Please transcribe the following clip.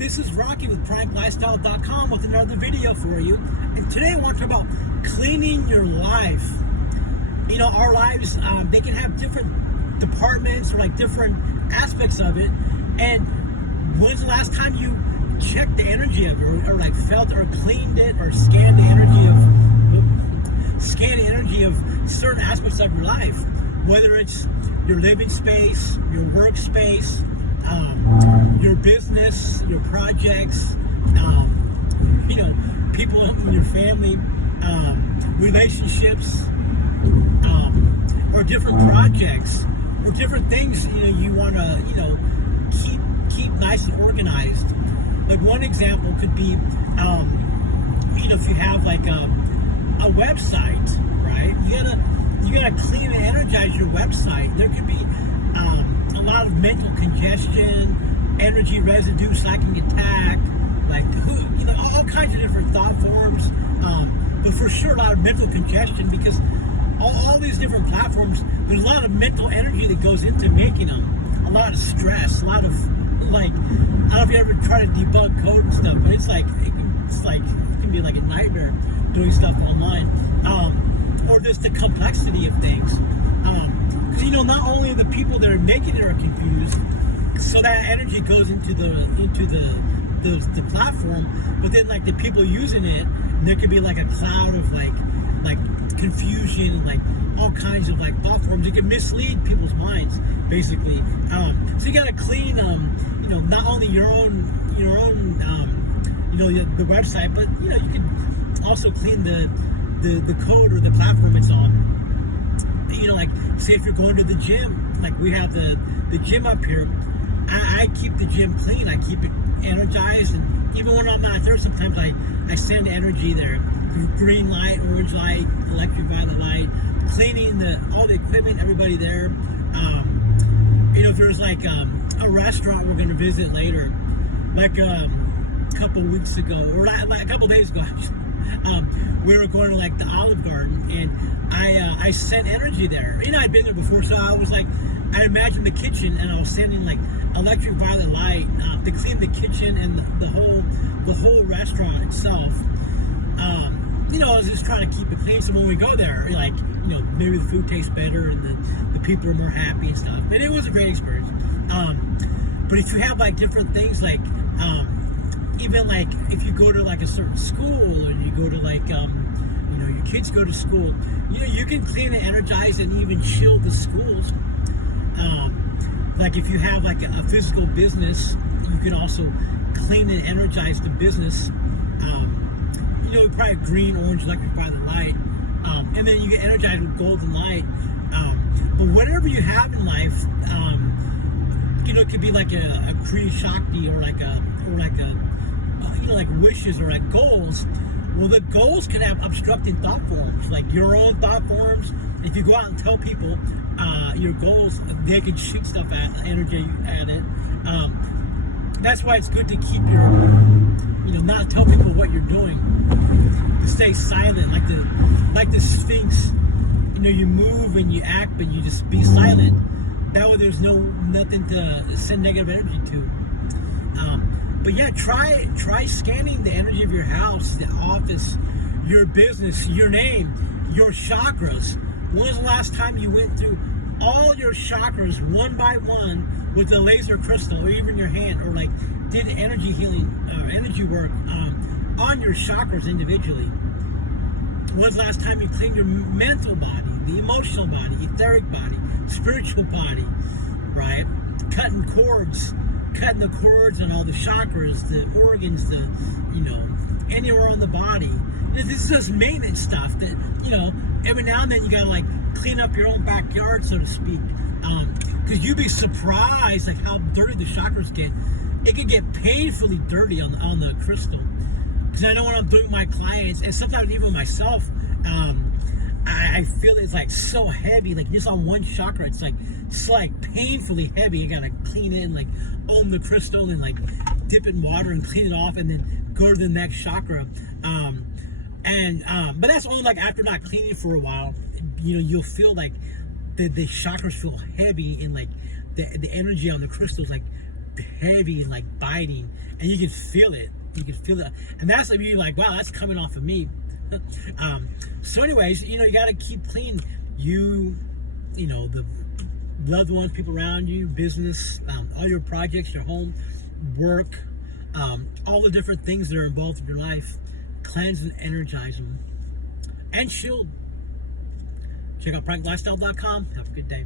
This is Rocky with PranicLifestyle.com with another video for you. And today I want to talk about cleaning your life. You know, our lives, they can have different departments or like different aspects of it. And when's the last time you checked the energy of it or like felt or cleaned it or scanned the energy of certain aspects of your life? Whether it's your living space, your workspace, your business, your projects, you know, people in your family, relationships, or different projects, or different things you want to keep nice and organized. Like one example could be, if you have like a website, right? You gotta clean and energize your website. There could be a lot of mental congestion, energy residue, psychic attack, like all kinds of different thought forms. But for sure, a lot of mental congestion because all these different platforms. There's a lot of mental energy that goes into making them. A lot of stress, a lot of like. I don't know if you ever try to debug code and stuff, but it can be like a nightmare doing stuff online. Or just the complexity of things. Because not only the people that are making it are confused, so that energy goes into the platform, but then like the people using it, there could be like a cloud of like confusion, like all kinds of like thought forms. It can mislead people's minds, basically. So you gotta clean, not only your own, the website, but you could also clean the code or the platform it's on. Like say if you're going to the gym, like we have the gym up here, I keep the gym clean. I keep it energized, and even when I'm not there, sometimes I send energy there. Green light, orange light, electric violet light, cleaning all the equipment, everybody there. If there's like a restaurant we're gonna visit later, like a couple weeks ago, or like a couple days ago actually. We were going to like the Olive Garden, and I sent energy there. I'd been there before, so I was like, I imagined the kitchen, and I was sending like electric violet light to clean the kitchen and the whole restaurant itself. I was just trying to keep it clean, so when we go there, like, maybe the food tastes better and the people are more happy and stuff. And it was a great experience. But if you have like different things, like even like if you go to like a certain school, or you go to like your kids go to school, you can clean and energize and even chill the schools. Like if you have like a physical business, you can also clean and energize the business. Probably green, orange, electric violet light, and then you get energized with golden light. But whatever you have in life, it could be like a Kriya Shakti or like wishes or like goals. Well, the goals can have obstructing thought forms, like your own thought forms. If you go out and tell people your goals, they can shoot stuff at energy at it. That's why it's good to keep your, not tell people what you're doing. To stay silent, like the Sphinx. You move and you act, but you just be silent. That way, there's nothing to send negative energy to. But yeah, try scanning the energy of your house, the office, your business, your name, your chakras. When was the last time you went through all your chakras one by one with a laser crystal, or even your hand, or like did energy healing, energy work on your chakras individually? When was the last time you cleaned your mental body, the emotional body, etheric body, spiritual body, right? Cutting the cords on all the chakras, the organs, anywhere on the body. This is just maintenance stuff that, every now and then you gotta like clean up your own backyard, so to speak. Because you'd be surprised like how dirty the chakras get. It can get painfully dirty on the crystal. Because I know when I'm doing my clients, and sometimes even myself, I feel it's like so heavy, like just on one chakra, it's like painfully heavy. You gotta clean it and like own the crystal and like dip it in water and clean it off, and then go to the next chakra. But that's only like after not cleaning for a while. You'll feel like the chakras feel heavy, and like the energy on the crystals like heavy and like biting, and you can feel it. You can feel it, and that's like you're like, wow, that's coming off of me. So, anyways, you got to keep clean. You know, the loved ones, people around you, business, all your projects, your home, work, all the different things that are involved in your life. Cleanse and energize them, and shield. Check out PranicLifestyle.com. Have a good day.